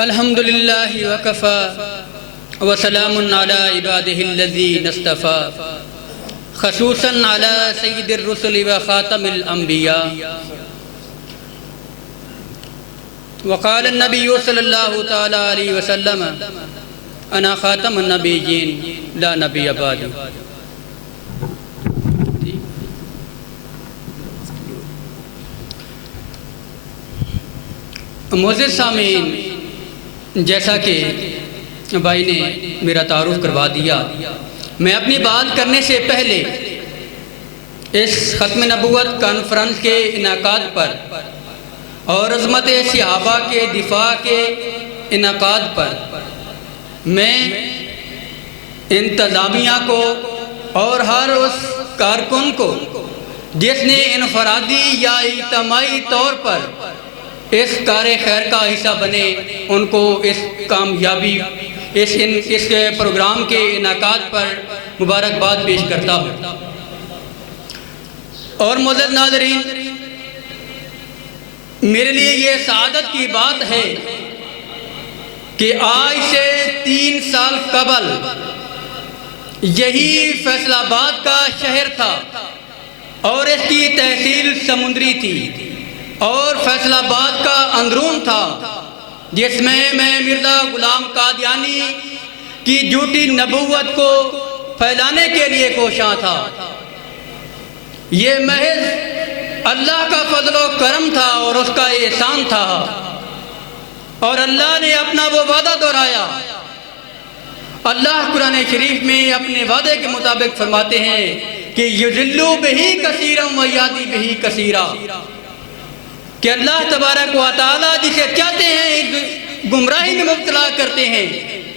الحمد للہ وکفى وسلام علی عباده الذین اصطفى خصوصا علی سید الرسل وخاتم الانبیاء وقال النبی صلی اللہ تعالی علیہ وسلم انا خاتم النبیین لا نبی بعدی۔ معزز سامعین، جیسا کہ بھائی نے میرا تعارف کروا دیا، میں اپنی بات کرنے سے پہلے اس ختم نبوت کانفرنس کے انعقاد پر اور عظمت صحابہ کے دفاع کے انعقاد پر میں انتظامیہ کو اور ہر اس کارکن کو جس نے انفرادی یا اجتماعی طور پر اس کار خیر کا حصہ بنے، ان کو اس کامیابی اس پروگرام کے انعقاد پر مبارکباد پیش کرتا ہوں۔ اور معزز ناظرین، میرے لیے یہ سعادت کی بات ہے کہ آج سے 3 سال قبل یہی فیصل آباد کا شہر تھا اور اس کی تحصیل سمندری تھی اور فیصل آباد کا اندرون تھا، جس میں مرزا غلام قادیانی کی جھوٹی نبوت کو پھیلانے کے لیے کوشاں تھا۔ یہ محض اللہ کا فضل و کرم تھا اور اس کا احسان تھا، اور اللہ نے اپنا وہ وعدہ دہرایا۔ اللہ قرآن شریف میں اپنے وعدے کے مطابق فرماتے ہیں کہ یضل بہ کثیرا ویہدی بہ کثیرا، کہ اللہ تبارک و تعالیٰ جسے چاہتے ہیں گمراہی میں مبتلا کرتے ہیں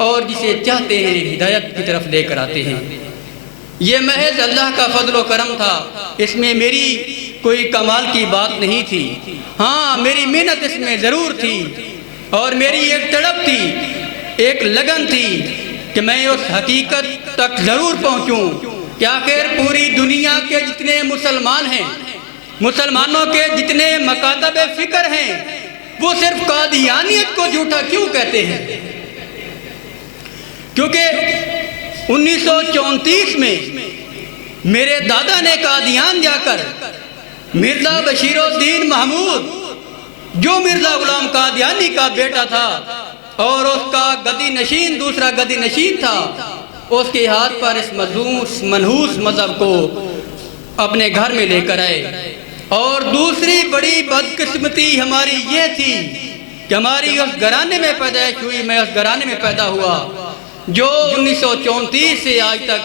اور جسے چاہتے ہیں ہدایت کی طرف لے کر آتے ہیں۔ یہ محض اللہ کا فضل و کرم تھا، اس میں میری کوئی کمال کی بات نہیں تھی۔ ہاں، میری محنت اس میں ضرور تھی اور میری ایک تڑپ تھی، ایک لگن تھی کہ میں اس حقیقت تک ضرور پہنچوں کہ آخر پوری دنیا کے جتنے مسلمان ہیں، مسلمانوں کے جتنے مکاتب فکر ہیں، وہ صرف قادیانیت کو جھوٹا کیوں کہتے ہیں؟ کیونکہ 1934 میں میرے دادا نے قادیان جا کر مرزا بشیر الدین محمود، جو مرزا غلام قادیانی کا بیٹا تھا اور اس کا گدی نشین دوسرا گدی نشین تھا، اس کے ہاتھ پر اس منحوس مذہب کو اپنے گھر میں لے کر آئے۔ اور دوسری بڑی بدقسمتی ہماری یہ تھی کہ ہماری اس گھرانے میں پیدائش ہوئی، میں اس گھرانے میں پیدا ہوا جو 1934 سے آج تک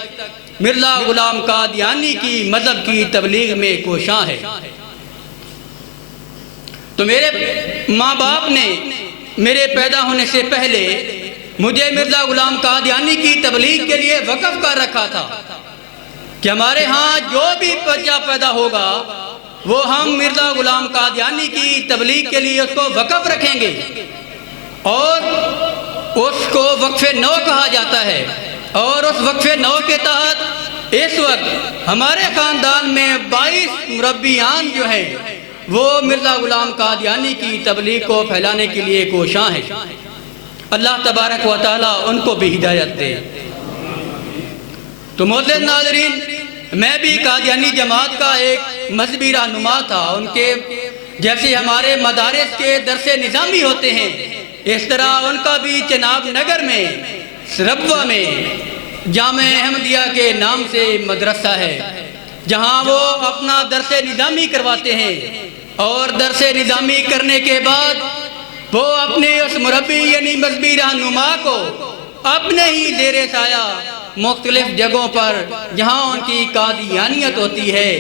مرزا غلام قادیانی کی مذہب کی تبلیغ میں کوشاں ہے۔ تو میرے ماں باپ نے میرے پیدا ہونے سے پہلے مجھے مرزا غلام قادیانی کی تبلیغ کے لیے وقف کر رکھا تھا کہ ہمارے ہاں جو بھی بچہ پیدا ہوگا وہ ہم مرزا غلام قادیانی کی تبلیغ کے لیے اس کو وقف رکھیں گے، اور اس کو وقف نو کہا جاتا ہے۔ اور اس وقف نو کے تحت اس وقت ہمارے خاندان میں 22 مربیان جو ہیں وہ مرزا غلام قادیانی کی تبلیغ کو پھیلانے کے لیے کوشاں ہیں۔ اللہ تبارک و تعالیٰ ان کو بھی ہدایت دے۔ تو معزز ناظرین، میں بھی قادیانی جماعت کا ایک مذہبی رہنما تھا۔ ان کے جیسے ہمارے مدارس کے درس نظامی ہوتے ہیں، اس طرح ان کا بھی چناب نگر میں سربوا میں جامع احمدیہ کے نام سے مدرسہ ہے، جہاں وہ اپنا درس نظامی کرواتے ہیں، اور درس نظامی کرنے کے بعد وہ اپنے اس مربی یعنی مذہبی رہنما کو اپنے ہی زیر سایہ مختلف جگہوں پر جہاں ان کی قادیانیت ہوتی ہے،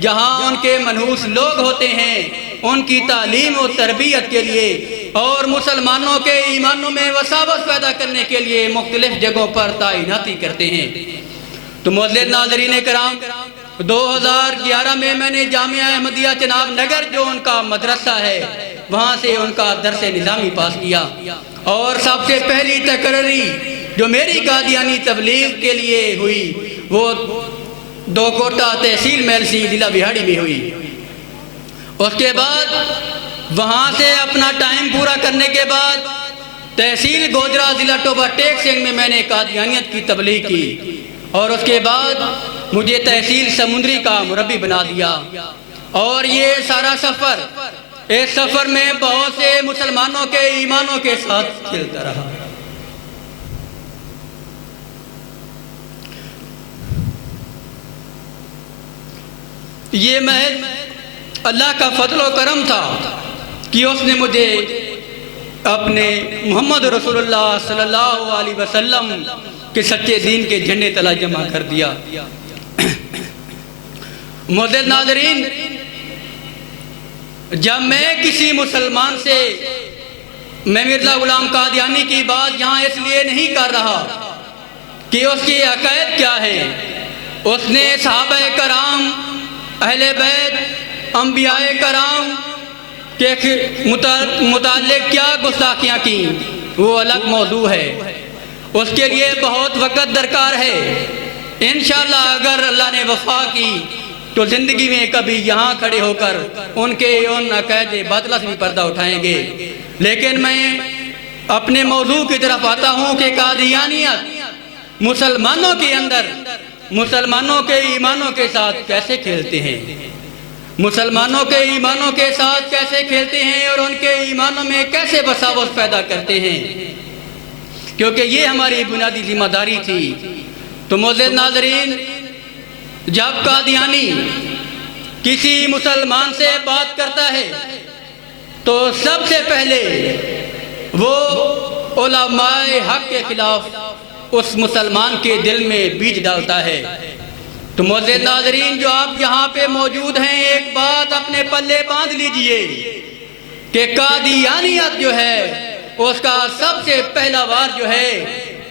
جہاں ان کے منحوس لوگ ہوتے ہیں، ان کی تعلیم و تربیت کے لیے اور مسلمانوں کے ایمانوں میں وساوت پیدا کرنے کے لیے مختلف جگہوں پر تعیناتی کرتے ہیں۔ تو معزز ناظرین کرام، 2011 میں نے جامعہ احمدیہ چناب نگر جو ان کا مدرسہ ہے وہاں سے ان کا درس نظامی پاس کیا، اور سب سے پہلی تقرری جو میری قادیانی تبلیغ کے لیے ہوئی وہ 2 کوٹہ تحصیل میلسی ضلع بہاڑی میں ہوئی۔ اس کے بعد وہاں سے اپنا ٹائم پورا کرنے کے بعد تحصیل گوجرا ضلع ٹوبہ ٹیک سنگھ میں میں نے قادیانیت کی تبلیغ کی اور اس کے بعد مجھے تحصیل سمندری کا مربی بنا دیا، اور یہ سارا سفر، اس سفر میں بہت سے مسلمانوں کے ایمانوں کے ساتھ چلتا رہا۔ یہ محض اللہ کا فضل و کرم تھا کہ اس نے مجھے اپنے محمد رسول اللہ صلی اللہ علیہ وسلم کے سچے دین کے جھنڈے تلے جمع کر دیا۔ معزز ناظرین، جب میں کسی مسلمان سے، میں مرزا غلام قادیانی کی بات یہاں اس لیے نہیں کر رہا کہ اس کی عقائد کیا ہے، اس نے صحابہ کرام، اہل بیت، انبیاء کرام کے متعلق کیا گستاخیاں کی، وہ الگ موضوع ہے، اس کے لیے بہت وقت درکار ہے۔ انشاءاللہ اگر اللہ نے وفا کی تو زندگی میں کبھی یہاں کھڑے ہو کر ان کے ان عقائد باطلہ سے بھی پردہ اٹھائیں گے، لیکن میں اپنے موضوع کی طرف آتا ہوں کہ قادیانیت مسلمانوں کے اندر، مسلمانوں کے ایمانوں کے ساتھ کیسے کھیلتے ہیں، مسلمانوں کے ایمانوں کے ساتھ کیسے کھیلتے ہیں اور ان کے ایمانوں میں کیسے وساوس پیدا کرتے ہیں، کیونکہ یہ ہماری بنیادی ذمہ داری تھی۔ تو معزز ناظرین، جب قادیانی کسی مسلمان سے بات کرتا ہے تو سب سے پہلے وہ علماء حق کے خلاف اس مسلمان کے دل میں بیج ڈالتا ہے۔ تو معزز ناظرین، جو آپ یہاں پہ موجود ہیں، ایک بات اپنے پلے باندھ لیجئے کہ قادیانیت جو ہے اس کا سب سے پہلا وار جو ہے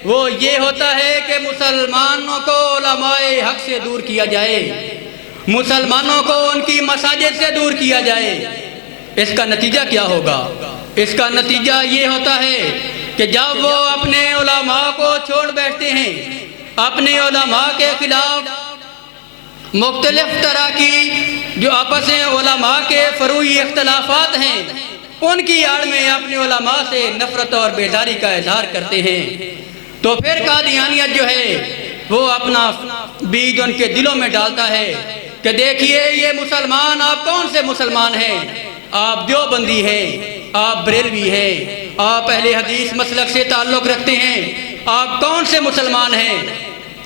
وہ یہ ہوتا ہے کہ مسلمانوں کو علماء حق سے دور کیا جائے، مسلمانوں کو ان کی مساجد سے دور کیا جائے۔ اس کا نتیجہ کیا ہوگا؟ اس کا نتیجہ یہ ہوتا ہے کہ جب وہ اپنے علماء کو چھوڑ بیٹھتے ہیں، اپنے علماء کے خلاف مختلف طرح کی جو آپس میں علماء کے فروعی اختلافات ہیں، ان کی آڑ میں اپنے علماء سے نفرت اور بیزاری کا اظہار کرتے ہیں، تو پھر قادیانیت جو ہے وہ اپنا بیج ان کے دلوں میں ڈالتا ہے کہ دیکھیے یہ مسلمان، آپ کون سے مسلمان ہیں؟ آپ دیوبندی ہیں، آپ بریلوی ہیں، آپ اہل حدیث مسلک سے تعلق رکھتے ہیں، آپ کون سے مسلمان ہیں؟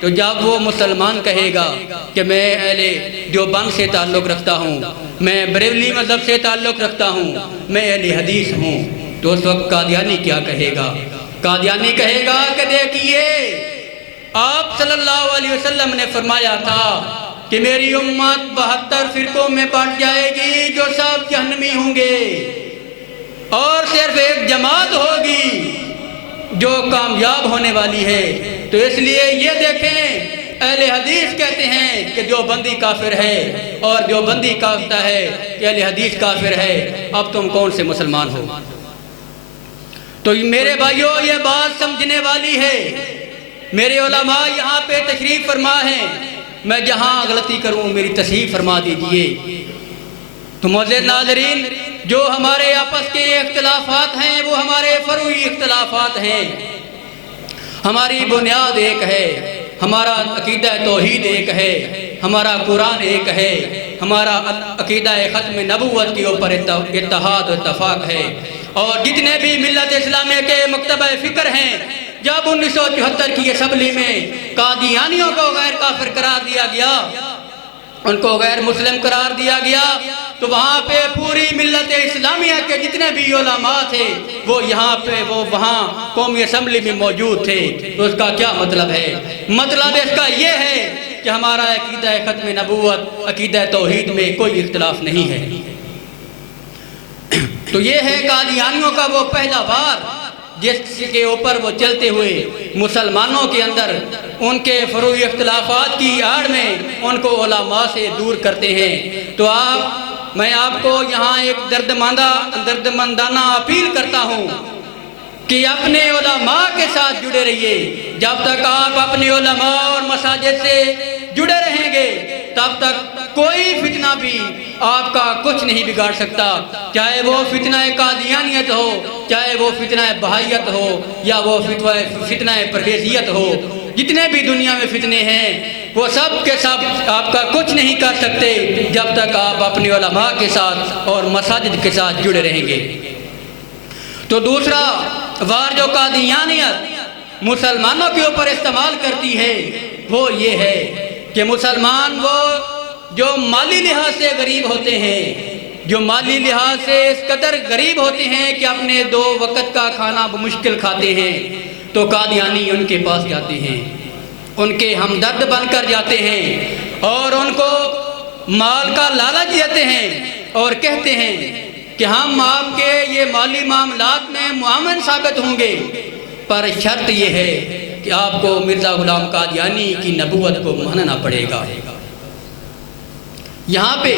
تو جب وہ مسلمان کہے گا کہ میں اہل دیوبند سے تعلق رکھتا ہوں، میں بریلوی مذہب سے تعلق رکھتا ہوں، میں اہل حدیث ہوں، تو اس وقت قادیانی کیا کہے گا؟ قادیانی کہے گا کہ دیکھیے آپ صلی اللہ علیہ وسلم نے فرمایا تھا کہ میری امت 72 فرقوں میں بٹ جائے گی جو سب جہنمی ہوں گے، اور صرف ایک جماعت ہوگی جو کامیاب ہونے والی ہے۔ تو اس لیے یہ دیکھیں، اہل حدیث کہتے ہیں کہ دیوبندی کافر ہے، اور دیوبندی کہتا ہے کہ اہل حدیث کافر ہے، اب تم کون سے مسلمان ہو؟ تو میرے بھائیوں، یہ بات سمجھنے والی ہے۔ میرے علماء یہاں پہ تشریف فرما ہیں، میں جہاں غلطی کروں میری تصحیح فرما دیجئے۔ تو معزز ناظرین، جو ہمارے آپس کے اختلافات ہیں وہ ہمارے فروعی اختلافات ہیں۔ ہماری بنیاد ایک ہے، ہمارا عقیدہ توحید ایک ہے، ہمارا قرآن ایک ہے، ہمارا عقیدہ ختم نبوت کے اوپر اتحاد و اتفاق ہے۔ اور جتنے بھی ملت اسلامیہ کے مکتبہ فکر ہیں، جب 1974 کی اسمبلی میں قادیانیوں کو غیر کافر قرار دیا گیا، ان کو غیر مسلم قرار دیا گیا، تو وہاں پہ پوری ملت اسلامیہ کے جتنے بھی علماء تھے وہ یہاں پہ وہ وہاں قومی اسمبلی میں موجود تھے۔ تو اس کا کیا مطلب ہے؟ مطلب اس کا یہ ہے کہ ہمارا عقیدہ ختم نبوت، عقیدہ توحید میں کوئی اختلاف نہیں ہے۔ تو یہ ہے قادیانیوں کا وہ پہلا وار جس کے اوپر وہ چلتے ہوئے مسلمانوں کے اندر ان کے فروعی اختلافات کی آڑ میں ان کو علماء سے دور کرتے ہیں۔ تو میں آپ کو یہاں ایک دردمندانہ اپیل کرتا ہوں کہ اپنے علماء کے ساتھ جڑے رہیے۔ جب تک آپ اپنے علماء اور مساجد سے جڑے رہیں گے تب تک کوئی فتنہ بھی آپ کا کچھ نہیں بگاڑ سکتا، چاہے وہ فتنہ قادیانیت ہو، چاہے وہ فتنہ بہائیت ہو، یا وہ فتنہ پرویزیت ہو۔ جتنے بھی دنیا میں فتنے ہیں وہ سب کے سب آپ کا کچھ نہیں کر سکتے جب تک آپ اپنے علماء کے ساتھ اور مساجد کے ساتھ جڑے رہیں گے۔ تو دوسرا وار جو قادیانیت مسلمانوں کے اوپر استعمال کرتی ہے وہ یہ ہے کہ مسلمان وہ جو مالی لحاظ سے غریب ہوتے ہیں، جو مالی لحاظ سے اس قدر غریب ہوتے ہیں کہ اپنے 2 وقت کا کھانا بمشکل کھاتے ہیں، تو قادیانی ان کے پاس جاتے ہیں، ان کے ہمدرد بن کر جاتے ہیں اور ان کو مال کا لالچ دیتے ہیں اور کہتے ہیں کہ ہم آپ کے یہ مالی معاملات میں معاون ثابت ہوں گے، پر شرط یہ ہے کہ آپ کو مرزا غلام قادیانی کی نبوت کو ماننا پڑے گا۔ یہاں پہ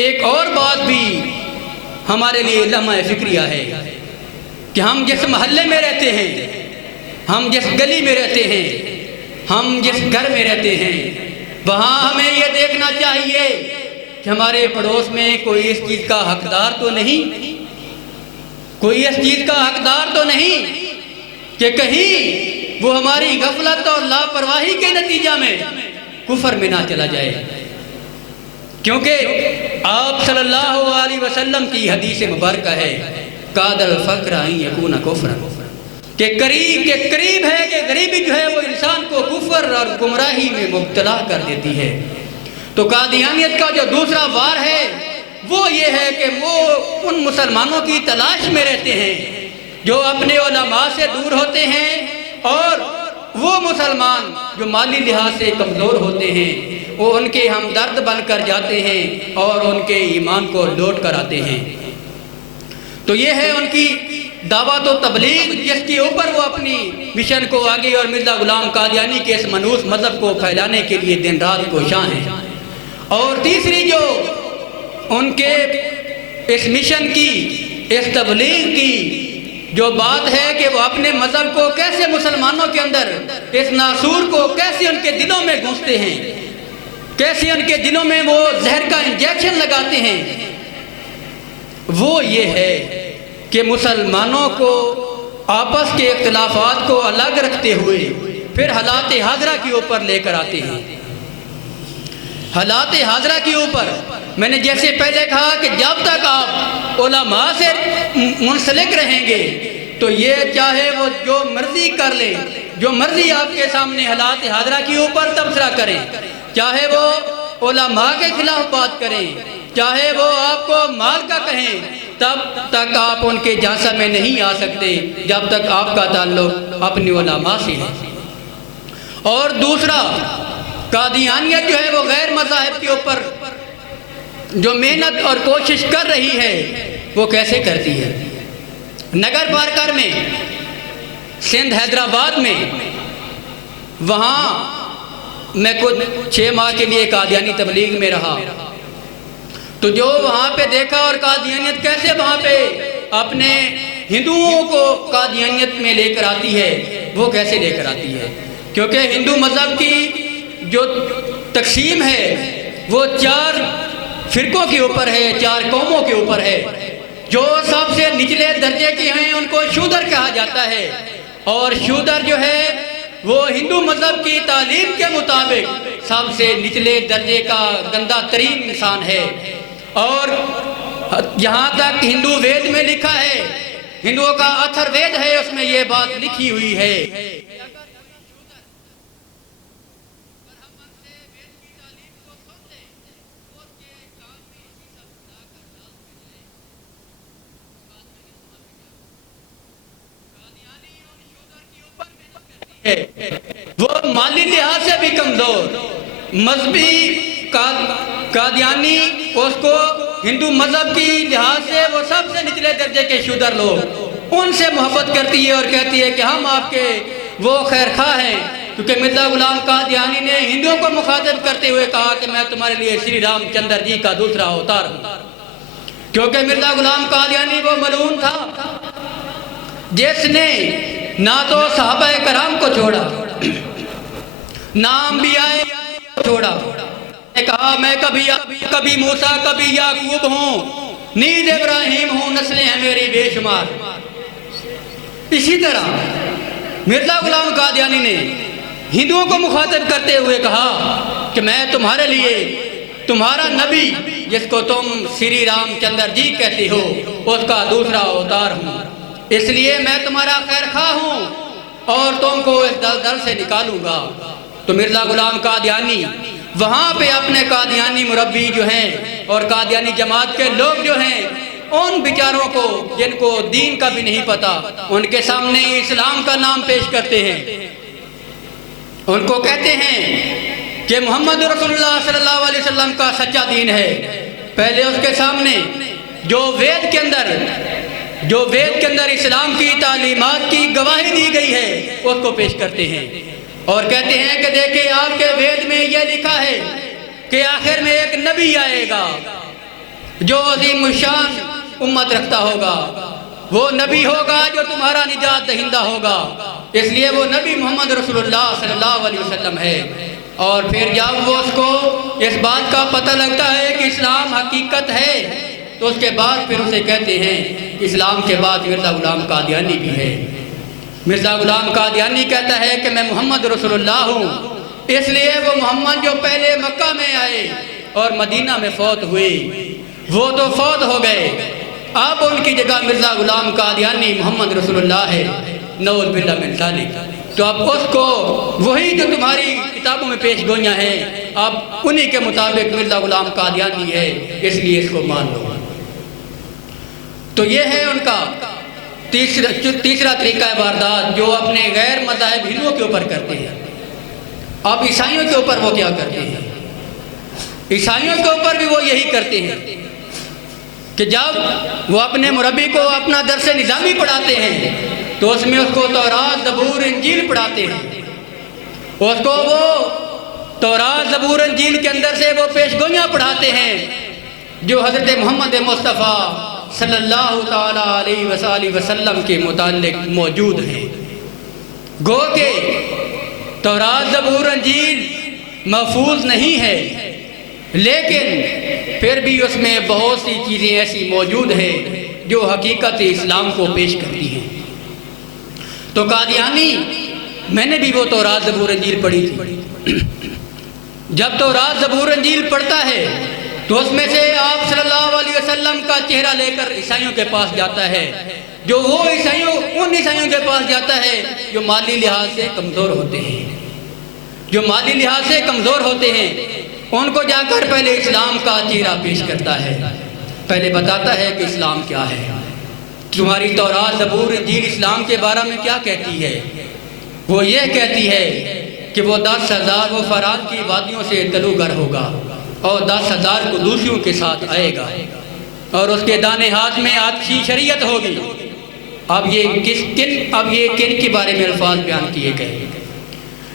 ایک اور بات بھی ہمارے لیے لمحہ فکریہ ہے کہ ہم جس محلے میں رہتے ہیں، ہم جس گلی میں رہتے ہیں، ہم جس گھر میں رہتے ہیں، وہاں ہمیں یہ دیکھنا چاہیے کہ ہمارے پڑوس میں کوئی اس چیز کا حقدار تو نہیں، کوئی اس چیز کا حقدار تو نہیں کہ کہیں وہ ہماری غفلت اور لاپرواہی کے نتیجہ میں کفر میں نہ چلا جائے، کیونکہ آپ صلی اللہ علیہ وسلم کی حدیث مبارکہ ہے قاد الفقر ان یکون کفرا، کہ قریب ہے کہ غریبی جو ہے وہ انسان کو کفر اور گمراہی میں مبتلا کر دیتی ہے۔ تو قادیانیت کا جو دوسرا وار ہے وہ یہ ہے کہ وہ ان مسلمانوں کی تلاش میں رہتے ہیں جو اپنے علماء سے دور ہوتے ہیں، اور وہ مسلمان جو مالی لحاظ سے کمزور ہوتے ہیں وہ ان کے ہمدرد بن کر جاتے ہیں اور ان کے ایمان کو لوٹ کر آتے ہیں۔ تو یہ ہے ان کی دعوت و تبلیغ جس کے اوپر وہ اپنی مشن کو آگے اور مرزا غلام قادیانی کے اس منحوس مذہب کو پھیلانے کے لیے دن رات کوشاں ہیں۔ اور تیسری جو ان کے اس مشن کی، اس تبلیغ کی جو بات ہے کہ وہ اپنے مذہب کو کیسے مسلمانوں کے اندر، اس ناسور کو کیسے ان کے دلوں میں گھستے ہیں، کیسے ان کے دلوں میں وہ زہر کا انجیکشن لگاتے ہیں، وہ یہ ہے کہ مسلمانوں کو آپس کے اختلافات کو الگ رکھتے ہوئے پھر حالات حاضرہ کے اوپر لے کر آتے ہیں۔ حالات حاضرہ کے اوپر میں نے جیسے پہلے کہا کہ جب تک آپ علماء سے منسلک رہیں گے تو یہ چاہے وہ جو مرضی کر لیں، جو مرضی آپ کے سامنے حالات حاضرہ کے اوپر تبصرہ کریں، چاہے وہ علماء کے خلاف بات کریں، چاہے وہ آپ کو مال کا کہیں، تب تک آپ ان کے جانسا میں نہیں آ سکتے جب تک آپ کا تعلق اپنی علماء سے ہے۔ اور دوسرا قادیانیت جو ہے وہ غیر مذاہب کے اوپر جو محنت اور کوشش کر رہی ہے وہ کیسے کرتی ہے۔ نگر پارکر میں، سندھ حیدرآباد میں، وہاں میں کچھ 6 ماہ کے لیے قادیانی تبلیغ میں رہا، تو جو وہاں پہ دیکھا اور قادیانیت کیسے وہاں پہ اپنے ہندوؤں کو قادیانیت میں لے کر آتی ہے، وہ کیسے لے کر آتی ہے، کیونکہ ہندو مذہب کی جو تقسیم ہے وہ 4 فرقوں کے اوپر ہے، 4 قوموں کے اوپر ہے۔ جو سب سے نچلے درجے کے ہیں ان کو شودر کہا جاتا ہے، اور شودر جو ہے وہ ہندو مذہب کی تعلیم کے مطابق سب سے نچلے درجے کا گندہ ترین انسان ہے۔ اور یہاں تک ہندو وید میں لکھا ہے، ہندوؤں کا اتھر وید ہے، اس میں یہ بات لکھی ہوئی ہے۔ وہ مالی لحاظ سے بھی کمزور، مذہبی قادیانی اس کو ہندو مذہب کی لحاظ سے وہ سب سے نچلے درجے کے شودر لوگ، ان سے محبت کرتی ہے اور کہتی ہے کہ ہم آپ کے وہ خیر خواہ ہیں، کیونکہ مرزا غلام قادیانی نے ہندوؤں کو مخاطب کرتے ہوئے کہا کہ میں تمہارے لیے شری رام چندر جی کا دوسرا اوتار ہوں، کیونکہ مرزا غلام قادیانی وہ ملعون تھا جس نے نہ تو صحابہ کرام کو چھوڑا، نہ انبیاء کو چھوڑا، نے کہا میں کبھی موسیٰ کبھی یعقوب ہوں، نیز ابراہیم ہوں، نسلیں ہیں میری بے شمار۔ اسی طرح مرزا غلام قادیانی نے ہندوؤں کو مخاطب کرتے ہوئے کہا کہ میں تمہارے لیے تمہارا نبی جس کو تم سری رام چندر جی کہتے ہو اس کا دوسرا اوتار ہوں، اس لیے میں تمہارا خیر خواہ ہوں اور تم کو اس دلدل سے نکالوں گا۔ تو مرزا غلام قادیانی وہاں پہ اپنے قادیانی مربی جو ہیں اور قادیانی جماعت کے لوگ جو ہیں ان بیچاروں کو جن کو دین کا بھی نہیں پتا ان کے سامنے اسلام کا نام پیش کرتے ہیں، ان کو کہتے ہیں کہ محمد رسول اللہ صلی اللہ علیہ وسلم کا سچا دین ہے۔ پہلے اس کے سامنے جو وید کے اندر اسلام کی تعلیمات کی گواہی دی گئی ہے اس کو پیش کرتے ہیں اور کہتے ہیں کہ دیکھیں آپ کے وید میں یہ لکھا ہے کہ آخر میں ایک نبی آئے گا جو عظیم الشان امت رکھتا ہوگا، وہ نبی ہوگا جو تمہارا نجات دہندہ ہوگا، اس لیے وہ نبی محمد رسول اللہ صلی اللہ علیہ وسلم ہے۔ اور پھر جب وہ اس کو اس بات کا پتہ لگتا ہے کہ اسلام حقیقت ہے تو اس کے بعد پھر اسے کہتے ہیں اسلام کے بعد مرزا غلام قادیانی بھی ہے۔ مرزا غلام قادیانی کہتا ہے کہ میں محمد رسول اللہ ہوں، اس لیے وہ محمد جو پہلے مکہ میں آئے اور مدینہ میں فوت ہوئے وہ تو فوت ہو گئے، اب ان کی جگہ مرزا غلام قادیانی محمد رسول اللہ ہے، نعوذ باللہ من ذالک۔ تو اب اس کو وہی جو تمہاری کتابوں میں پیش گوئیاں ہیں اب انہی کے مطابق مرزا غلام قادیانی ہے، اس لیے اس کو مان لو۔ تو یہ ہے ان کا تیسرا طریقہ واردات جو اپنے غیر مذاہب ہندوؤں کے اوپر کرتے ہیں۔ اب عیسائیوں کے اوپر وہ کیا کرتے ہیں؟ عیسائیوں کے اوپر بھی وہ یہی کرتے ہیں کہ جب وہ اپنے مربی کو اپنا درس نظامی پڑھاتے ہیں تو اس میں اس کو تورات زبور انجیل پڑھاتے ہیں، اس کو وہ تورات زبور انجیل کے اندر سے وہ پیش گوئیاں پڑھاتے ہیں جو حضرت محمد مصطفیٰ صلی اللہ تعالیٰ علیہ وسلم وسلم کے متعلق موجود ہیں۔ گو کہ تورات زبور انجیل محفوظ نہیں ہے لیکن پھر بھی اس میں بہت سی چیزیں ایسی موجود ہیں جو حقیقت اسلام کو پیش کرتی ہیں۔ تو قادیانی میں نے بھی وہ تورات زبور انجیل پڑھی تھی، جب تورات زبور انجیل پڑھتا ہے تو اس میں سے آپ صلی اللہ علیہ وسلم کا چہرہ لے کر عیسائیوں کے پاس جاتا ہے، جو وہ ان عیسائیوں کے پاس جاتا ہے جو مالی لحاظ سے کمزور ہوتے ہیں، ان کو جا کر پہلے اسلام کا چہرہ پیش کرتا ہے، پہلے بتاتا ہے کہ اسلام کیا ہے، تمہاری تورات زبور انجیل اسلام کے بارے میں کیا کہتی ہے؟ وہ یہ کہتی ہے کہ وہ 10,000 وہ فرات کی وادیوں سے طلوع گر ہوگا اور 10,000 قدوسیوں کے ساتھ آئے گا اور اس کے دانے ہاتھ میں آتشی شریعت ہوگی۔ اب یہ کن کے بارے میں الفاظ بیان کیے گئے؟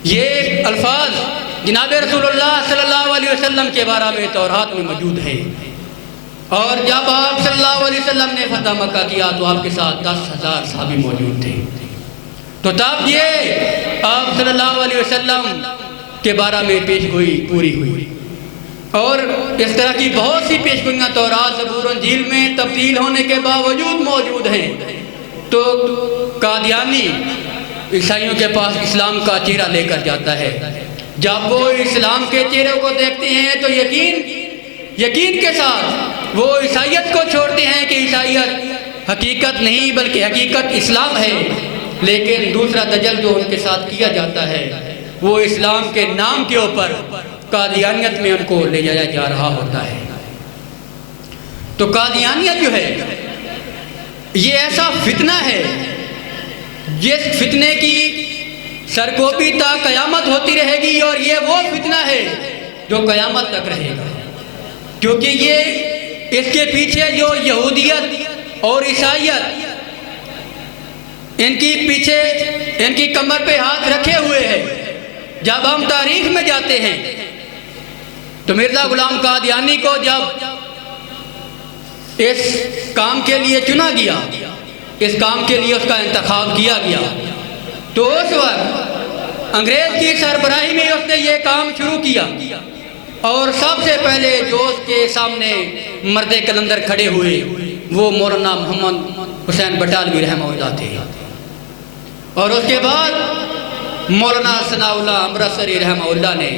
یہ الفاظ جناب رسول اللہ صلی اللہ علیہ وسلم کے بارے میں تورات میں موجود ہیں، اور جب آپ صلی اللہ علیہ وسلم نے فتح مکہ کیا تو آپ کے ساتھ 10,000 صحابی موجود تھے، تو تب یہ آپ صلی اللہ علیہ وسلم کے بارے میں پیش گوئی پوری ہوئی۔ اور اس طرح کی بہت سی پیش گوئیاں تورات زبور انجیل میں تبدیل ہونے کے باوجود موجود ہیں۔ تو قادیانی عیسائیوں کے پاس اسلام کا چہرہ لے کر جاتا ہے، جب وہ اسلام کے چہرے کو دیکھتے ہیں تو یقین کے ساتھ وہ عیسائیت کو چھوڑتے ہیں کہ عیسائیت حقیقت نہیں بلکہ حقیقت اسلام ہے، لیکن دوسرا دجل جو ان کے ساتھ کیا جاتا ہے وہ اسلام کے نام کے اوپر قادیانیت میں ان کو لے جایا جا رہا ہوتا ہے۔ تو قادیانیت جو ہے یہ ایسا فتنہ ہے جس فتنے کی سرکوبی تا قیامت ہوتی رہے گی، اور یہ وہ فتنہ ہے جو قیامت تک رہے گا، کیونکہ یہ اس کے پیچھے جو یہودیت اور عیسائیت ان کی کمر پہ ہاتھ رکھے ہوئے ہیں۔ جب ہم تاریخ میں جاتے ہیں تو مرزا غلام قادیانی کو جب اس کام کے لیے چنا گیا، اس کام کے لیے اس کا انتخاب کیا گیا، تو اس وقت انگریز کی سربراہی میں اس نے یہ کام شروع کیا اور سب سے پہلے جو اس کے سامنے مرد کلندر کھڑے ہوئے وہ مولانا محمد حسین بٹالوی رحمہ اللہ تھے، اور اس کے بعد مولانا ثناء اللہ امرتسری رحمہ اللہ نے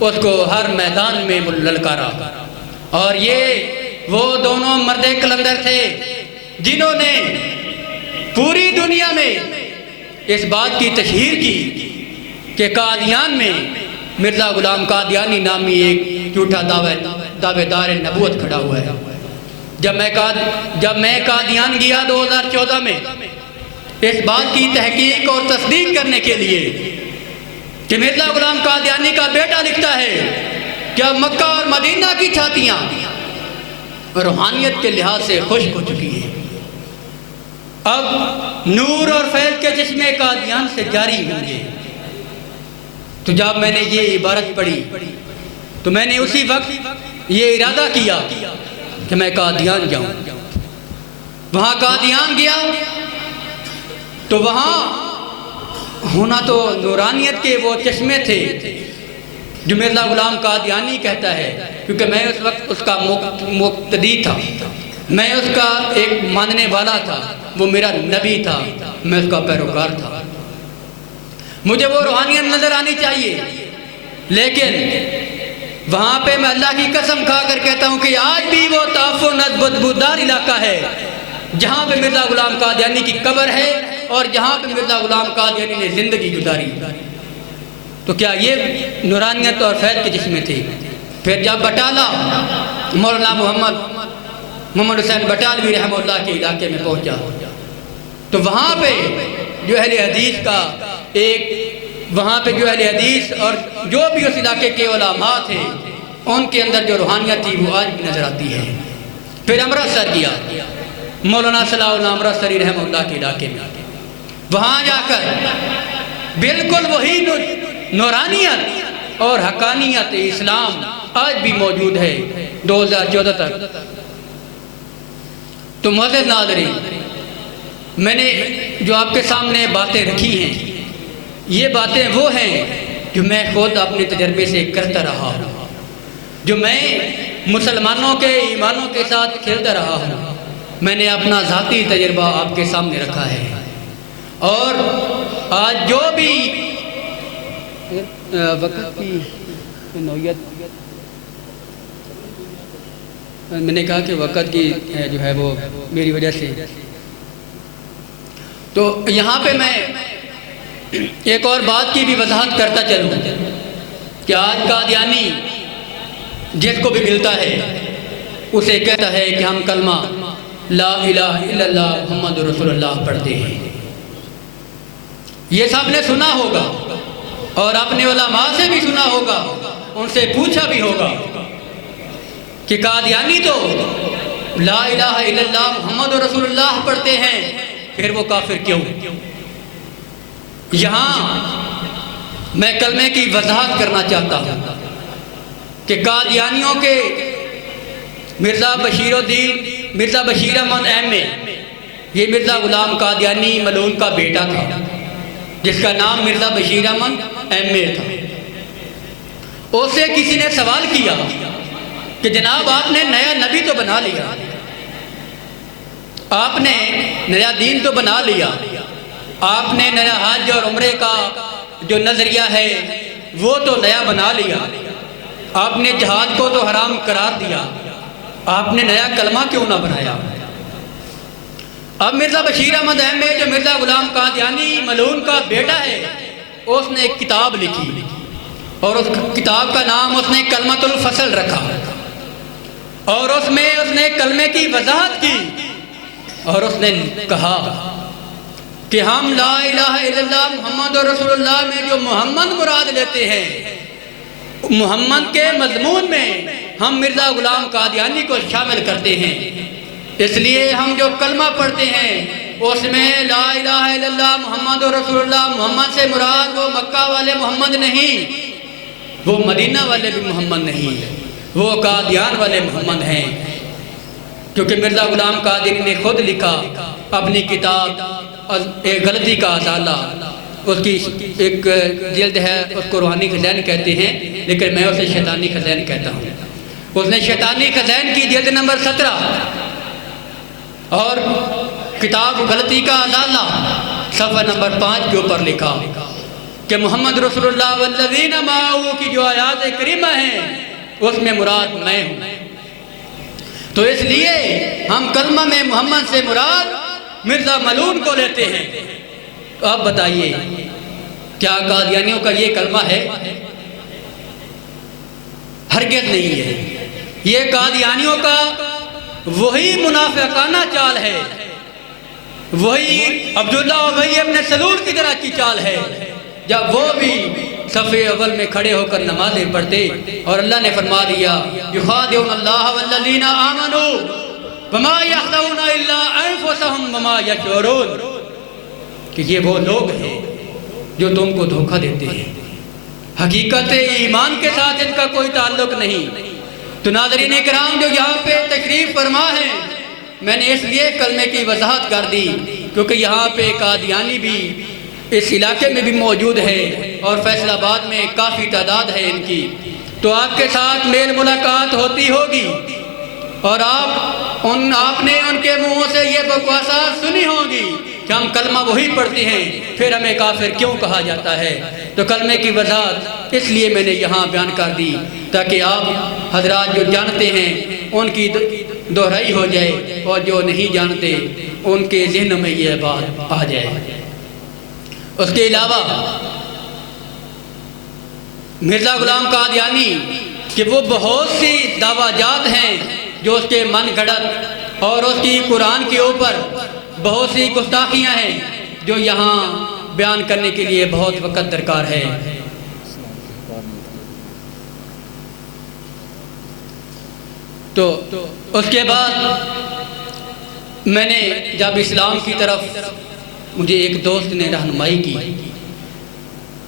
اس کو ہر میدان میں للکارا۔ اور یہ وہ دونوں مرد کلندر تھے جنہوں نے پوری دنیا میں اس بات کی تشہیر کی کہ قادیان میں مرزا غلام قادیانی نامی ایک جھوٹا دعوے دار نبوت کھڑا ہوا ہے۔ جب میں قادیان گیا 2014 میں اس بات کی تحقیق اور تصدیق کرنے کے لیے کہ مرزا غلام قادیانی کا بیٹا لکھتا ہے کہ اب مکہ اور مدینہ کی چھاتیاں روحانیت کے لحاظ سے خشک ہو چکی ہیں، اب نور اور فیض کے چشمے قادیان سے جاری ہوں گے۔ تو جب میں نے یہ عبارت پڑھی تو میں نے اسی وقت یہ ارادہ کیا کہ میں قادیان جاؤں۔ وہاں قادیان گیا تو وہاں ہونا تو نورانیت کے وہ چشمے تھے جو مرزا غلام قادیانی کہتا ہے، کیونکہ میں اس وقت اس کا مقتدی تھا، میں اس کا ایک ماننے والا تھا، وہ میرا نبی تھا، میں اس کا پیروکار تھا، مجھے وہ روحانیت نظر آنی چاہیے۔ لیکن وہاں پہ میں اللہ کی قسم کھا کر کہتا ہوں کہ آج بھی وہ تعفن بدبودار علاقہ ہے جہاں پہ مرزا غلام قادیانی کی قبر ہے اور جہاں پہ مرزا غلام قادیانی نے زندگی گزاری۔ تو کیا یہ نورانیت اور فیض کے جسمیں تھے؟ پھر جب بٹالہ مولانا محمد حسین بٹالوی رحمہ اللہ کے علاقے میں پہنچا تو وہاں پہ جو اہل حدیث کا وہاں پہ جو اہل حدیث اور جو بھی اس علاقے کے علماء تھے ان کے اندر جو روحانیت تھی وہ آج بھی نظر آتی ہے۔ پھر امرتسر گیا مولانا صلاح اللہ امرتسری رحمہ اللہ کے علاقے میں، وہاں جا کر بالکل وہی نورانیت اور حقانیت اسلام آج بھی موجود ہے 2014 تک۔ تو معزز ناظرین، میں نے جو آپ کے سامنے باتیں رکھی ہیں یہ باتیں وہ ہیں جو میں خود اپنے تجربے سے کرتا رہا ہوں، جو میں مسلمانوں کے ایمانوں کے ساتھ کھیلتا رہا ہوں، میں نے اپنا ذاتی تجربہ آپ کے سامنے رکھا ہے۔ اور آج جو بھی وقت کی نوعیت، میں نے کہا کہ وقت کی جو ہے وہ میری وجہ سے، تو یہاں پہ میں ایک اور بات کی بھی وضاحت کرتا چلوں کہ آج قادیانی جس کو بھی ملتا ہے اسے کہتا ہے کہ ہم کلمہ لا الہ الا اللہ محمد رسول اللہ پڑھتے ہیں۔ یہ سب نے سنا ہوگا اور اپنے علماء سے بھی سنا ہوگا، ان سے پوچھا بھی ہوگا کہ قادیانی تو لا الہ الا اللہ محمد رسول اللہ پڑھتے ہیں، پھر وہ کافر کیوں؟ یہاں میں کلمے کی وضاحت کرنا چاہتا ہوں کہ قادیانیوں کے مرزا بشیر احمد ایم اے، یہ مرزا غلام قادیانی ملعون کا بیٹا تھا جس کا نام مرزا بشیر احمد ایم اے تھا۔ اس سے کسی نے سوال کیا کہ جناب آپ نے نیا نبی تو بنا لیا، آپ نے نیا دین تو بنا لیا، آپ نے نیا حج اور عمرے کا جو نظریہ ہے وہ تو نیا بنا لیا، آپ نے جہاد کو تو حرام قرار دیا، آپ نے نیا کلمہ کیوں نہ بنایا؟ اب مرزا بشیر احمد ایم اے جو مرزا غلام قادیانی ملعون کا بیٹا ہے، اس نے ایک کتاب لکھی اور اس کتاب کا نام اس نے کلمۃ الفصل رکھا، اور اس میں اس نے کلمے کی وضاحت کی اور اس نے کہا کہ ہم لا الہ الا اللہ محمد رسول اللہ میں جو محمد مراد لیتے ہیں، محمد کے مضمون میں ہم مرزا غلام قادیانی کو شامل کرتے ہیں، اس لیے ہم جو کلمہ پڑھتے ہیں اس میں لا الہ الا اللہ محمد رسول اللہ، محمد سے مراد وہ مکہ والے محمد نہیں، وہ مدینہ والے بھی محمد نہیں، وہ قادیان والے محمد ہیں۔ کیونکہ مرزا غلام قادیانی نے خود لکھا اپنی کتاب ایک غلطی کا ازالہ، اس کی ایک جلد ہے، اس کو روحانی خزائن کہتے ہیں، لیکن میں اسے شیطانی خزائن کہتا ہوں۔ اس نے شیطانی خزائن کی جلد نمبر 17 اور کتاب غلطی کا ازالہ صفحہ نمبر 5 کے اوپر لکھا کہ محمد رسول اللہ والذین معہ کی جو آیات کریمہ ہیں اس میں مراد میں ہوں۔ تو اس لیے ہم کلمہ میں محمد سے مراد مرزا ملعون کو لیتے ہیں۔ تو آپ بتائیے کیا قادیانیوں کا یہ کلمہ ہے؟ ہرگز نہیں ہے۔ یہ قادیانیوں کا وہی منافقانہ چال ہے، وہی عبداللہ ابی ابن سلول کی طرح کی چال ہے، جب وہ بھی صف اول میں کھڑے ہو کر نمازیں پڑھتے اور اللہ نے فرما دیا یخادعون اللہ والذین آمنوا وما یخدعون الا انفسهم وما یشعرون، کہ یہ وہ لوگ ہیں جو تم کو دھوکہ دیتے ہیں، حقیقت ایمان کے ساتھ ان کا کوئی تعلق نہیں۔ تو ناظرین کرام جو یہاں پہ تشریف فرما ہے، میں نے اس لیے کلمے کی وضاحت کر دی کیونکہ یہاں پہ قادیانی بھی اس علاقے میں بھی موجود ہے اور فیصل آباد میں کافی تعداد ہے ان کی، تو آپ کے ساتھ میل ملاقات ہوتی ہوگی اور آپ نے ان کے منہوں سے یہ بکواسات سنی ہوگی کہ ہم کلمہ وہی پڑھتے ہیں، پھر ہمیں کافر کیوں کہا جاتا ہے۔ تو کلمے کی وضاحت اس لیے میں نے یہاں بیان کر دی تاکہ آپ حضرات جو جانتے ہیں ان کی دہرائی ہو جائے اور جو نہیں جانتے ان کے ذہن میں یہ بات آ جائے۔ اس کے علاوہ مرزا غلام قادیانی کہ وہ بہت سی دعویٰ جات ہیں جو اس کے من گھڑت اور اس کی قرآن کے اوپر بہت سی گستاخیاں ہیں جو یہاں بیان کرنے کے لیے بہت وقت درکار ہے۔ تو اس کے بعد میں نے جب اسلام کی طرف مجھے ایک دوست نے رہنمائی کی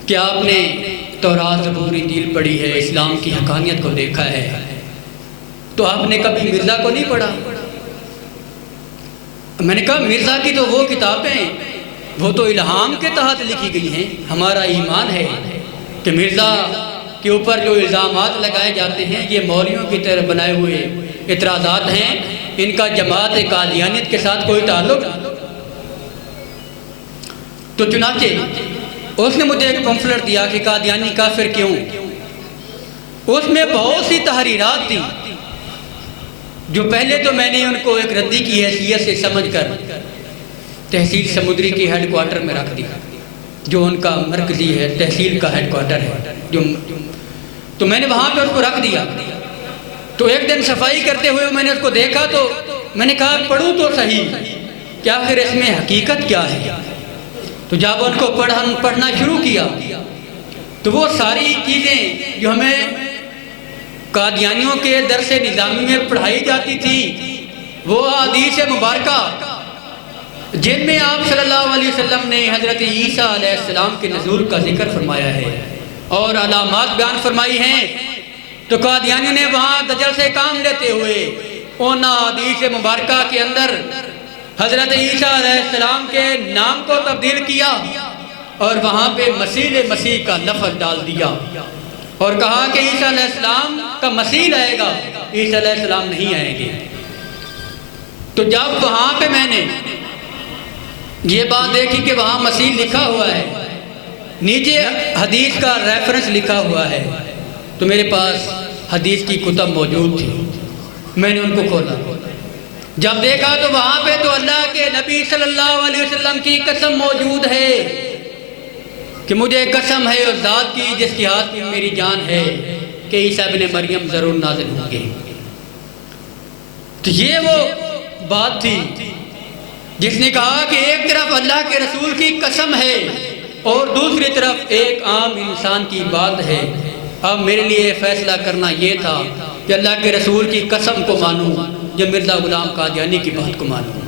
کہ آپ نے تورات زبور انجیل پڑھی ہے، اسلام کی حقانیت کو دیکھا ہے، تو آپ نے کبھی مرزا کو نہیں پڑھا؟ میں نے کہا مرزا کی تو وہ کتابیں وہ تو الہام کے تحت لکھی گئی ہیں، ہمارا ایمان ہے کہ مرزا کے اوپر جو الزامات لگائے جاتے ہیں یہ مولویوں کی طرح بنائے ہوئے اعتراضات ہیں، ان کا جماعت قادیانیت کے ساتھ کوئی تعلق نہیں۔ تو چنانچہ اس نے مجھے ایک پمفلٹ دیا کہ قادیانی کافر کیوں، اس میں بہت سی تحریرات تھیں جو پہلے تو میں نے ان کو ایک ردی کی حیثیت سے سمجھ کر تحصیل سمندری کی ہیڈ کوارٹر میں رکھ دیا، جو ان کا مرکزی ہے، تحصیل کا ہیڈ کوارٹر ہے، تو میں نے وہاں پہ اس کو رکھ دیا۔ تو ایک دن صفائی کرتے ہوئے میں نے اس کو دیکھا تو میں نے کہا پڑھوں تو صحیح کہ آخر اس میں حقیقت کیا ہے۔ تو جب ان کو پڑھنا شروع کیا تو وہ ساری چیزیں جو ہمیں قادیانیوں کے درس نظامی میں پڑھائی جاتی تھی، وہ حدیث مبارکہ جن میں آپ صلی اللہ علیہ وسلم نے حضرت عیسیٰ علیہ السلام کے نزول کا ذکر فرمایا ہے اور علامات بیان فرمائی ہیں، تو قادیانیوں نے وہاں دجل سے کام لیتے ہوئے ان حدیث مبارکہ کے اندر حضرت عیسیٰ علیہ السلام کے نام کو تبدیل کیا اور وہاں پہ مسیح کا لفظ ڈال دیا اور کہا کہ عیسیٰ علیہ السلام کا مسیح آئے گا، عیسیٰ علیہ السلام نہیں آئیں گے۔ تو جب وہاں پہ میں نے یہ بات دیکھی کہ وہاں مسیح لکھا ہوا ہے، نیچے حدیث کا ریفرنس لکھا ہوا ہے، تو میرے پاس حدیث کی کتب موجود تھی، میں نے ان کو کھولا، جب دیکھا تو وہاں پہ تو اللہ کے نبی صلی اللہ علیہ وسلم کی قسم موجود ہے کہ مجھے قسم ہے اس ذات کی جس کی ہاتھ میں میری جان ہے کہ عیسیٰ ابن مریم ضرور نازل ہوں گے۔ تو یہ وہ بات تھی جس نے کہا کہ ایک طرف اللہ کے رسول کی قسم ہے اور دوسری طرف ایک عام انسان کی بات ہے۔ اب میرے لیے فیصلہ کرنا یہ تھا کہ اللہ کے رسول کی قسم کو مانوں یا مرزا غلام قادیانی کی بات کو مانوں۔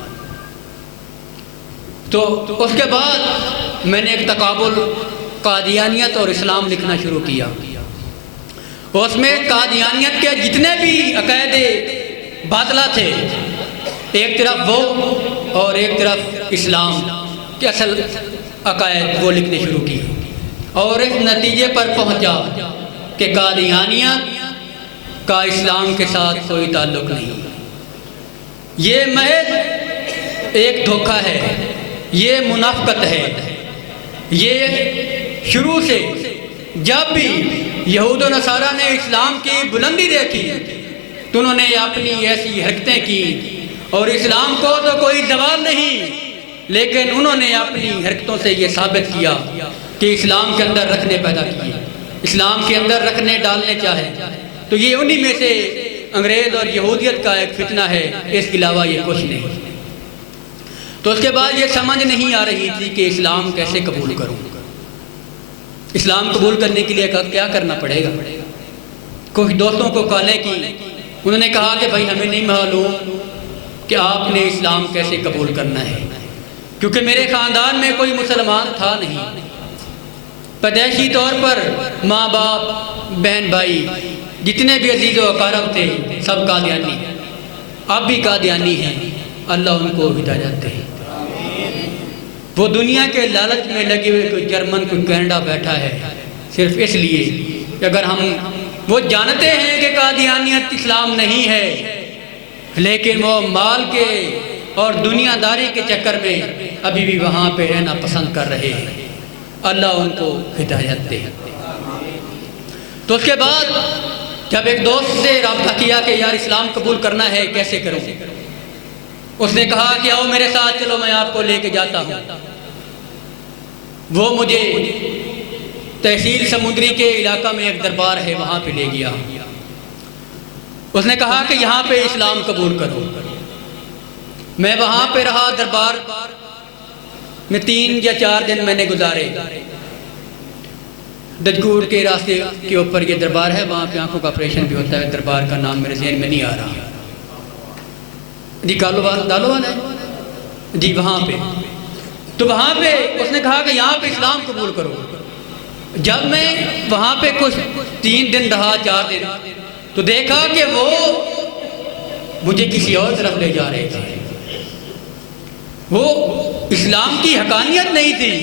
تو اس کے بعد میں نے ایک تقابل قادیانیت اور اسلام لکھنا شروع کیا، اس میں قادیانیت کے جتنے بھی عقائد باطلہ تھے، ایک طرف وہ اور ایک طرف اسلام کہ اصل عقائد وہ لکھنے شروع کی اور اس نتیجے پر پہنچا کہ قادیانیت کا اسلام کے ساتھ کوئی تعلق نہیں، یہ محض ایک دھوکہ ہے، یہ منافقت ہے۔ یہ شروع سے جب بھی یہود و نصارہ نے اسلام کی بلندی دیکھی تو انہوں نے اپنی ایسی حرکتیں کی، اور اسلام کو تو کوئی زوال نہیں، لیکن انہوں نے اپنی حرکتوں سے یہ ثابت کیا کہ اسلام کے اندر رکھنے پیدا کیے، اسلام کے اندر رکھنے ڈالنے چاہے۔ تو یہ انہی میں سے انگریز اور یہودیت کا ایک فتنہ ہے، اس کے علاوہ یہ کچھ نہیں۔ تو اس کے بعد یہ سمجھ نہیں آ رہی تھی کہ اسلام کیسے قبول کروں، اسلام قبول کرنے کے لیے کیا کرنا پڑے گا۔ کچھ دوستوں کو کالیں کی، انہوں نے کہا کہ بھائی ہمیں نہیں معلوم کہ آپ نے اسلام کیسے قبول کرنا ہے، کیونکہ میرے خاندان میں کوئی مسلمان تھا نہیں، پیدائشی طور پر ماں باپ بہن بھائی جتنے بھی عزیز و اقارب تھے سب قادیانی، اب بھی قادیانی ہیں، اللہ ان کو ہدایت دے۔ وہ دنیا کے لالچ میں لگے ہوئے کوئی جرمن کوئی کینیڈا بیٹھا ہے صرف اس لیے کہ اگر وہ جانتے ہیں کہ قادیانیت اسلام نہیں ہے، لیکن وہ مال کے اور دنیا داری کے چکر میں ابھی بھی وہاں پہ رہنا پسند کر رہے ہیں، اللہ ان کو ہدایت دے۔ تو اس کے بعد جب ایک دوست سے رابطہ کیا کہ یار اسلام قبول کرنا ہے کیسے کروں، اس نے کہا کہ آؤ میرے ساتھ چلو میں آپ کو لے کے جاتا ہوں۔ وہ مجھے تحصیل سمندری کے علاقہ میں ایک دربار ہے وہاں پہ لے گیا، اس نے کہا کہ یہاں پہ اسلام قبول کرو۔ میں وہاں پہ رہا، دربار میں 3 یا 4 دن میں نے گزارے۔ دجگور کے راستے کے اوپر یہ دربار ہے، وہاں پہ آنکھوں کا آپریشن بھی ہوتا ہے، دربار کا نام میرے ذہن میں نہیں آ رہا جی، دالوان ہے جی، وہاں پہ۔ تو وہاں پہ اس نے کہا کہ یہاں پہ اسلام قبول کرو۔ جب میں وہاں پہ کچھ 3 دن رہا 4 دن، تو دیکھا کہ وہ مجھے کسی اور طرف لے جا رہے تھے۔ وہ اسلام کی حقانیت نہیں تھی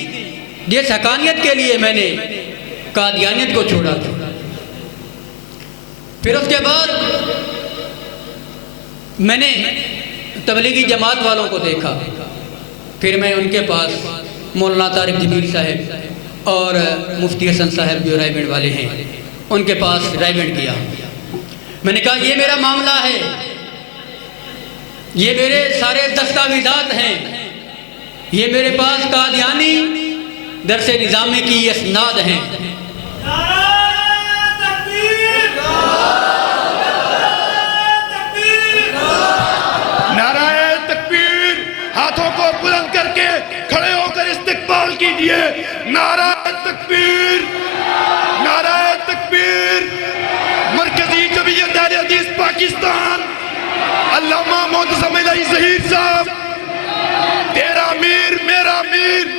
جس حقانیت کے لیے میں نے قادیانیت کو چھوڑا تھا۔ پھر اس کے بعد میں نے تبلیغی جماعت والوں کو دیکھا، پھر میں ان کے پاس مولانا طارق جمیل صاحب اور مفتی حسن صاحب جو رائے گنج والے ہیں ان کے پاس رائے گنج گیا۔ میں نے کہا یہ میرا معاملہ ہے، یہ میرے سارے دستاویزات ہیں، یہ میرے پاس قادیانی درس نظامی کی اسناد ہیں۔ نعرہ تکبیر، ہاتھوں کو بلند کر کے کھڑے ہو کر استقبال کیجئے۔ نعرہ تکبیر، نعرہ تکبیر۔ مرکزی جمعیت اہل حدیث پاکستان علامہ معتصم الہی ظہیر صاحب، تیرا امیر میرا امیر۔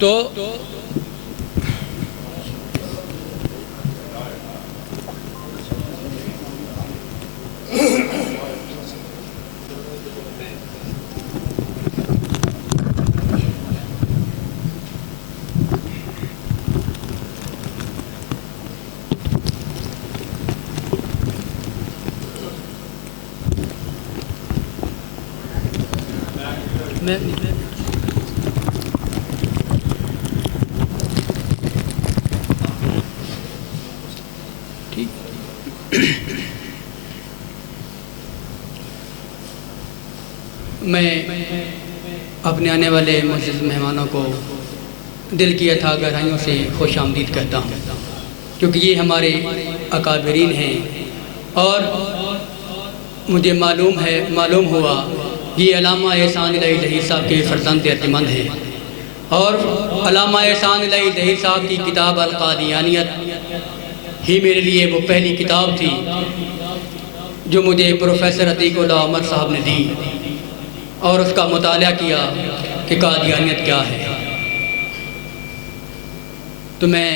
تو ٹھیک میں اپنے آنے والے معزز مہمانوں کو دل کی اتھا گہرائیوں سے خوش آمدید کہتا ہوں، کیونکہ یہ ہمارے اکابرین ہیں اور مجھے معلوم ہوا یہ علامہ احسان الہی ظہیر صاحب کے فرزند ارجمند ہیں، اور علامہ احسان الہی ظہیر صاحب کی کتاب القادیانیت ہی میرے لیے وہ پہلی کتاب تھی جو مجھے پروفیسر عتیق اللہ عمر صاحب نے دی، اور اس کا مطالعہ کیا کہ قادیانیت کیا ہے۔ تو میں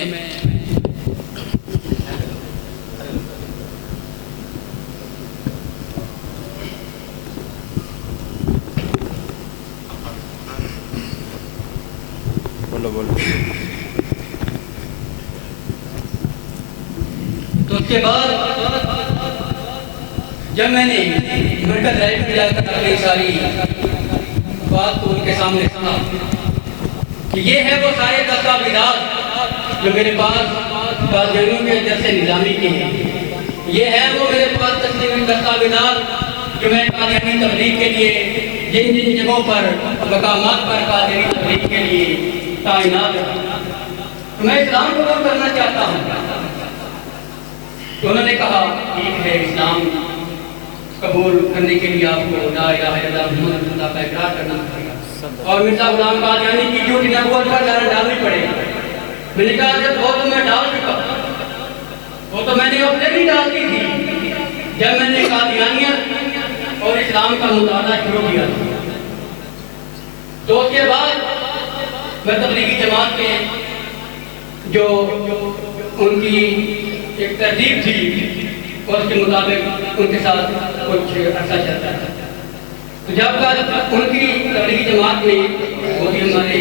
تو اس کے بعد جب میں نے مرکز لائف میں جا کر اپنی ساری بات کو ان کے سامنے سنا کہ یہ ہے وہ سارے دستاویزات جو میرے پاس قادیانیوں کے درس نظامی کے ہیں، یہ ہے وہ میرے پاس تسلیم دستاویزات جو میں قادیانی تبلیغ کے لیے جن جن جگہوں پر مقامات پر قادیانی تبلیغ کے لیے تعینات ہے، تو میں اسلام قبول کرنا چاہتا ہوں۔ تو انہوں نے کہا ٹھیک ہے، اسلام قبول کرنے کے لیے آپ کو لا الہ الا اللہ محمد رسول اللہ کا اقرار کرنا پڑے گا اور مرزا غلام قادیانی کی جھوٹی نبوت پر ذرا ڈالنی پڑے گا۔ میں نے کہا جب وہ تو میں ڈال چکا، وہ تو میں نے اپنے بھی ڈال دی تھی جب میں نے قادیانیت اور اسلام کا مطالعہ شروع کیا تھا۔ تو اس کے بعد میں تبلیغی جماعت کے جو ان کی ایک ترتیب تھی اور اس کے مطابق ان کے ساتھ کچھ عرصہ چلتا ہے۔ تو جب ان کی تبلیغی جماعت میں وہ بھی ہمارے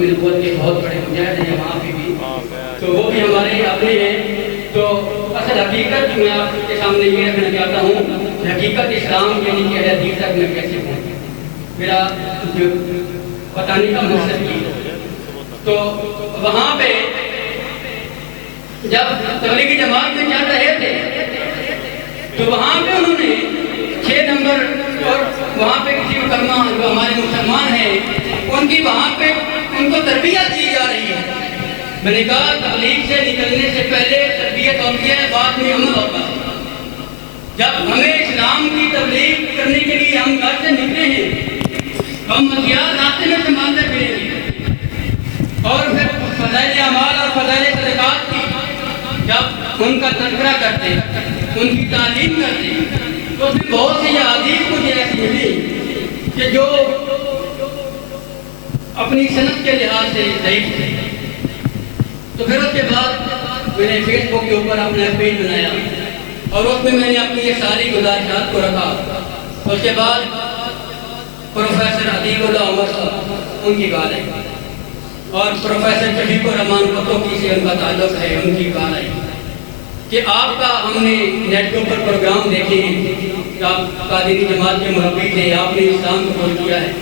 نبوت کے بہت بڑے مجاہد ہیں وہاں پہ بھی، تو وہ بھی ہمارے اپنے ہیں۔ تو اصل حقیقت میں آپ کے سامنے یہ رکھنا چاہتا ہوں کہ حقیقت اسلام یعنی کہ اہل حدیث تک میں کیسے پہنچا، میرا جو بتانے کا مقصد یہ۔ تو وہاں پہ جب تبلیغی جماعت میں چل رہے تھے تو وہاں پہ انہوں نے 6 نمبر اور وہاں پہ کسی مکرمہ جو ہمارے مسلمان ہیں ان کی وہاں پہ ان کو تربیت دی جا رہی ہے۔ میں نے کہا تبلیغ سے نکلنے سے پہلے تربیت ہوتی ہے، بعد میں عمل ہوتا ہے۔ جب ہمیں اسلام کی تبلیغ کرنے کے لیے ہم گھر سے نکلے ہیں، ہم ہتھیار راستے میں سنبھالتے پھریں گے، اور پھر فضائل اعمال اور فضائل صدقات کی جب ان کا تذکرہ کرتے، ان کی تعلیم کرتے، تو اس میں بہت سی احادیث مجھے ایسی ملی کہ جو اپنی صنعت کے لحاظ سے ضعیف تھے۔ تو پھر اس کے بعد میں نے فیس بک کے اوپر اپنا پیج بنایا اور اس میں نے اپنی یہ ساری گزارشات کو رکھا۔ اس کے بعد پروفیسر عتیق اللہ عمر صاحب ان کی گال ہے، اور پروفیسر شفیق الرحمان پتوکی سے ان کا تعلق ہے، ان کی گال ہے کہ آپ کا ہم نے نیٹ کے اوپر پروگرام دیکھے ہیں کہ آپ قادری جماعت کے مربی تھے، آپ نے اسلام کو قبول کیا ہے،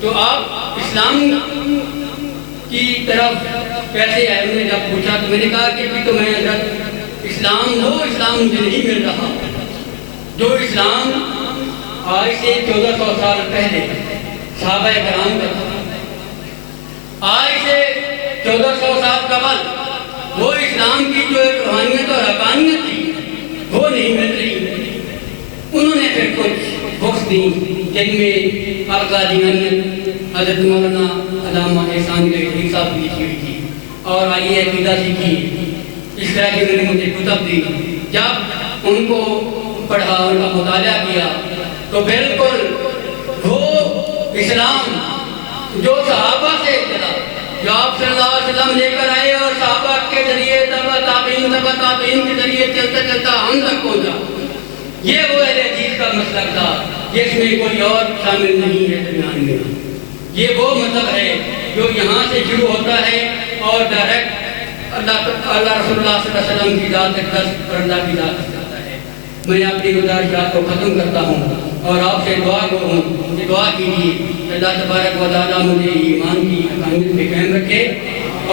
تو آپ اسلام کی طرف کیسے آئے؟ انہوں نے جب پوچھا تو میں نے کہا کہ تو میں حضرت اسلام وہ اسلام مجھے نہیں مل رہا جو اسلام آج سے 1400 سال پہلے صحابہ کرام کا تھا، آج سے 1400 سال قبل وہ اسلام کی جو ایک روحانیت اور حقانیت تھی وہ نہیں مل رہی۔ انہوں نے پھر کچھ بکس دی جن میں القادیانیت حضرت مولانا علامہ احسان الہی ظہیر صاحب کی لکھی ہوئی تھی، اور آئیے عقیدہ سیکھی، اس طرح کی انہوں نے مجھے کتب دی۔ جب ان کو پڑھا، ان کا مطالعہ کیا تو بالکل وہ اسلام جو صحابہ سے چلا، جو آپ صلی اللہ علیہ وسلم لے کر آئے اور صحابہ کے ذریعے تابعین کے ذریعے چلتا چلتا ہم تک پہنچا، یہ وہ اہل حدیث کا مسلک تھا جس میں کوئی اور شامل نہیں ہے درمیان میں۔ یہ وہ مذہب ہے جو یہاں سے شروع ہوتا ہے اور ڈائریکٹ اللہ رسول اللہ صلی اللہ علیہ وسلم کی ذات تک دست اور اللہ کی ذات تک جاتا ہے۔ میں اپنی گزارشات کو ختم کرتا ہوں اور آپ سے دعا کو کہ دعا کیجیے اللہ تبارک و تعالیٰ مجھے ایمان کی حقانیت پہ قائم رکھے،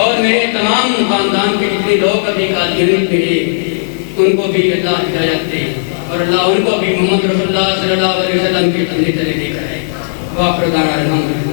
اور میرے تمام خاندان کے جتنے لوگ ابھی قادیانیت میں ہیں ان کو بھی اللہ ہدایت دے اور اللہ ان کو بھی محمد رسول اللہ صلی اللہ علیہ وسلم کی تنظیم لے کر آئے. واخر دعوانا الحمدللہ.